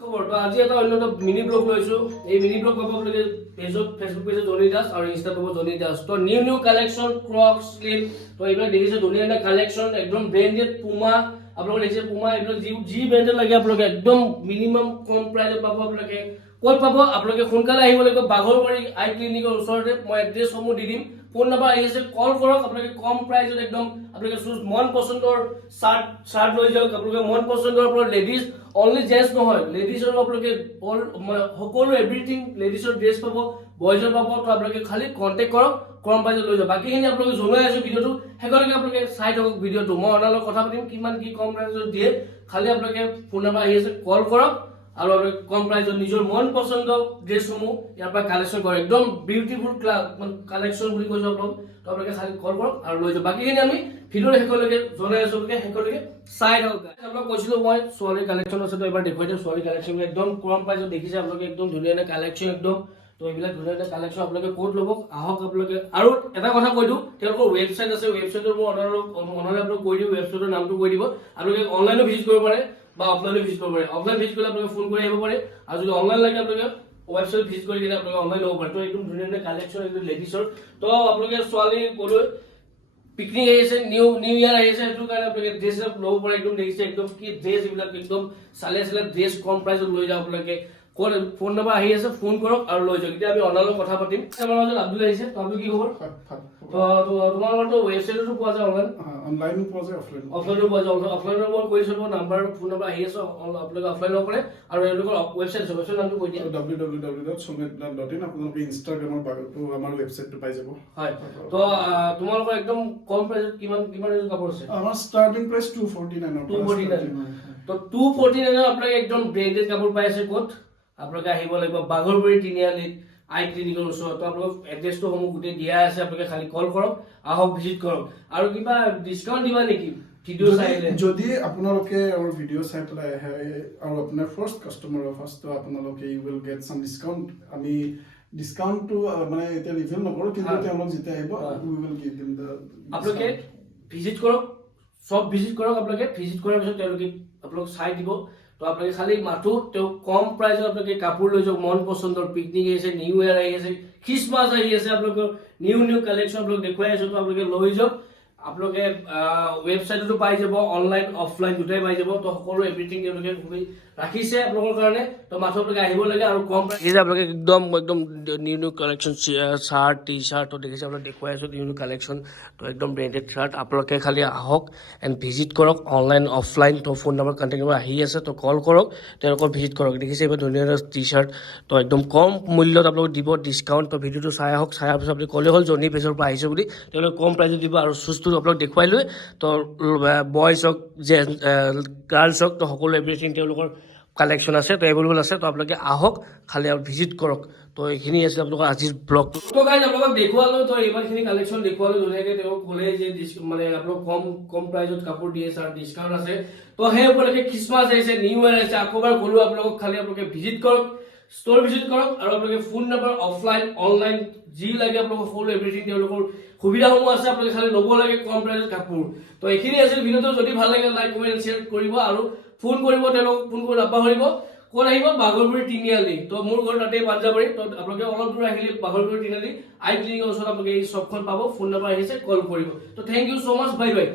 খবৰ তো আজি এটা অন্য এটা মিনি ব্লগ লৈছো এই মিনি ব্লগ পাব আপোনালোকে পেজত ফেসবুক পেজত জনি দাস আৰু ইনষ্টা পাব জনি দাস তো নিউ কালেকশন ক্ৰক্স স্লিপ তো এইবিলাক দেখিছে ধুনীয়া এটা কালেকশন একদম ব্ৰেন্ডেড পুমা আপোনালোকে দেখিছে পুমা এইবিলাক যি ব্ৰেন্ডেড লাগে আপোনালোকে একদম মিনিমাম কম প্ৰাইজত পাব আপোনালোকে ক'ত পাব আপোনালোকে সোনকালে আহিব লাগিব বাঘৰবাৰী আই ক্লিনিকৰ ওচৰতে মই এড্ৰেছসমূহ দি দিম ফোন নম্বৰ আহি আছে কল কৰক আপোনালোকে কম প্ৰাইজত একদম আপোনালোকে চুজ মন পছন্দৰ শাৰ্ট লৈ যাওক আপোনালোকে মন পছন্দৰ আপোনাৰ লেডিজ অনলি জেন্টস নহয় লেডিজৰ আপোনালোকে অল সকলো এভৰিথিং লেডিজৰ ড্ৰেছ পাব বয়জৰ পাব তো আপোনালোকে খালি কন্টেক্ট কৰক কম প্ৰাইজত লৈ যাওক বাকিখিনি আপোনালোকে জনাই আছো ভিডিঅ'টো শেষলৈকে আপোনালোকে চাই থাকক ভিডিঅ'টো মই অনালৰ কথা পাতিম কিমান কি কম প্ৰাইজত দিয়ে খালি আপোনালোকে ফোন নম্বৰ আহি আছে কল কৰক আৰু কম প্ৰাইজত নিজৰ মন পছন্দ ড্ৰেছসমূহ ইয়াৰ পৰা কালেকশ্যন কৰে একদম বিউটিফুল কালেকশ্যন বুলি কৈছো আপোনালোকে খালি কল কৰক আৰু লৈ যাওক বাকিখিনি আমি ভিডিঅ'ৰ শেষলৈকে জনাই আছো শেষলৈকে চাই থাকক আপোনালোক কৈছিলো মই ছোৱালী কালেকশ্যন আছে তো এবাৰ দেখুৱাই দিওঁ ছোৱালী কালেকশ্যন একদম কম প্ৰাইজত দেখিছে আপোনালোকে একদম ধুনীয়া কালেকশ্যন একদম তো এইবিলাক ধুনীয়া কালেকশ্যন আপোনালোকে ক'ত ল'ব আহক আপোনালোকে আৰু এটা কথা কৈ দিওঁ তেওঁলোকৰ ৱেবছাইট আছে ৱেবছাইটৰ মই অনাৰ আপোনালোক কৈ দিওঁ ৱেবছাইটৰ নামটো কৈ দিব আপোনালোকে অনলাইনো ভিজিট কৰিব পাৰে বা অফলাইনো ভিজিট কৰিব পাৰে অফলাইন ভিজিট কৰিলে আপোনালোকে ফোন কৰি আহিব পাৰে আৰু যদি অনলাইন লাগে আপোনালোকে ৱেবছাইট ভিজিট কৰি কিনে আপোনালোকে অনলাইন ল'ব পাৰে তো একদম ধুনীয়া কালেকশ্যন একদম লেডিছৰ তো আপোনালোকে ছোৱালী ক'লৈ পিকনিক আহি আছে নিউ ইয়াৰ আহি আছে সেইটো কাৰণে আপোনালোকে ড্ৰেছ ল'ব পাৰে একদম দেখিছে একদম কি ড্ৰেছ এইবিলাক একদম চালে ড্ৰেছ কম প্ৰাইজত লৈ যাওক আপোনালোকে ক'ত ফোন নম্বৰ আহি আছে ফোন কৰক আৰু লৈ যাওক এতিয়া আমি অনালৰ কথা পাতিম আমাৰ মাজত আব্দুল আহিছে তো আপুনি কি খবৰ তোমালোকৰতো ৱেবছাইটতো পোৱা যায় অনলাইনো পোৱা যায় অফলাইনো পোৱা যায় অফলাইনৰ মই কৈ দিছোঁ নাম্বাৰ ফোন নম্বৰ আহি আছে আপোনালোকে অফলাইন ল'ব পাৰে আৰু এওঁলোকৰ ৱেবছাইট আছে ৱেবছাইট নামটো কৈ দিয়া www.sumitland.in আপোনালোকে ইনষ্টাগ্ৰামৰ আমাৰ ৱেবছাইটটো পাই যাব হয় তো তোমালোকৰ একদম কম প্ৰাইজত কিমান ৰেঞ্জৰ কাপোৰ আছে আমাৰ ষ্টাৰ্টিং প্ৰাইচ 249 তো 249 আপোনালোকে একদম ব্ৰেণ্ডেড কাপোৰ পাই আছে ক'ত আপোনালোকে আহিব লাগিব বাঘৰবাৰী তিনিআলিত আই ক্লিনিকৰ ওচৰত আপোনালোক এড্ৰেছটো সমূহ গোটেই দিয়া আছে আপোনালোকে খালি কল কৰক আহক ভিজিট কৰক আৰু কিবা ডিছকাউণ্ট দিবা নেকি ভিডিঅ' চাইলে যদি আপোনালোকে আমাৰ ভিডিঅ' চাই পেলাই আহে আৰু আপোনাৰ ফাৰ্ষ্ট কাষ্টমাৰ ফাৰ্ষ্ট আপোনালোকে you will get some discount আমি ডিছকাউণ্টটো মানে এতিয়া ৰিভিল নকৰোঁ কিন্তু তেওঁলোক যেতিয়া আহিব উই উইল গিভ দেম দ্য আপোনালোকে ভিজিট কৰক সব ভিজিট কৰক আপোনালোকে ভিজিট কৰাৰ পিছত তেওঁলোকে আপোনালোক চাই দিব তো আপোনালোকে খালি মাথো তেওঁ কম প্ৰাইজত আপোনালোকে কাপোৰ লৈ যাওক মন পছন্দৰ পিকনিক আহি আছে নিউ ইয়াৰ আহি আছে খ্ৰীষ্টমাছ আহি আছে আপোনালোকৰ নিউ কালেকশ্যন আপোনালোক দেখুৱাই আছো তো আপোনালোকে লৈ যাওক আপোনালোকে ৱেবছাইটতো পাই যাব অনলাইন অফলাইন দুটাই পাই যাব তো সকলো এভৰিথিং তেওঁলোকে ৰাখিছে আপোনালোকৰ কাৰণে তো মাথো আপোনালোকে আহিব লাগে আৰু কম প্ৰাইজত আপোনালোকে একদম new collection shirt T-shirt তো দেখিছে আপোনালোকে দেখুৱাই আছো নিউ কালেকশ্যন তো একদম ব্ৰেণ্ডেড চাৰ্ট আপোনালোকে খালি আহক এণ্ড ভিজিট কৰক অনলাইন অফলাইন তো ফোন নম্বৰ কণ্টেক্ট নম্বৰ আহি আছে তো কল কৰক তেওঁলোকক ভিজিট কৰক দেখিছে এইবাৰ ধুনীয়া টি চাৰ্ট তো একদম কম মূল্যত আপোনালোক দিব ডিছকাউণ্ট তো ভিডিঅ'টো চাই আহক চাই অহাৰ পিছত আপুনি ক'লে হ'ল জনি পেজৰ পৰা আহিছে বুলি তেওঁলোকে কম প্ৰাইজত দিব আৰু চুজটো আপোনালোক দেখুৱাই লৈ তো বয়জ হওক গাৰ্লছ হওক তো সকলো এভৰিথিং তেওঁলোকৰ কালেকশ্যন আছে তো এভেইলেবল আছে তো আপোনালোকে আহক খালি আৰু ভিজিট কৰক তো এইখিনি আছে আপোনালোকৰ আজিৰ ব্লগটো তো গাইজ আপোনালোকক দেখুৱালো তো ইমানখিনি কালেকশ্যন দেখুৱালো ধুনীয়াকৈ তেওঁ ক'লে যে মানে আপোনালোক কম প্ৰাইজত কাপোৰ দিয়ে আছে আৰু ডিছকাউণ্ট আছে তো সেই উপলক্ষে খ্ৰীষ্টমাছ আহিছে নিউ ইয়াৰ আহিছে আকৌ এবাৰ ক'লো আপোনালোকক খালি আপোনালোকে ভিজিট কৰক ষ্ট'ৰ ভিজিট কৰক আৰু আপোনালোকে ফোন নম্বৰ অফলাইন অনলাইন যি লাগে আপোনালোকৰ সকলো এভৰিথিং তেওঁলোকৰ সুবিধাসমূহ আছে আপোনালোকে খালি ল'ব লাগে কম প্ৰাইজত কাপোৰ তো এইখিনি আছিল ভিডিঅ'টো যদি ভাল লাগে লাইক কমেণ্ট শ্বেয়াৰ কৰিব আৰু ফোন কৰিব তেওঁলোকক ফোন কৰি নাপাহৰিব ক'ত আহিব বাঘৰবাৰী তিনিআলি তো মোৰ ঘৰ তাতে পাঞ্জাবাৰী তো আপোনালোকে অলপ দূৰ আহিলে বাঘৰবাৰী তিনিআলি আই ক্লিনিকৰ ওচৰত আপোনালোকে এই শ্বপখন পাব ফোন নম্বৰ আহিছে কল কৰিব তো thank you so' much bye bye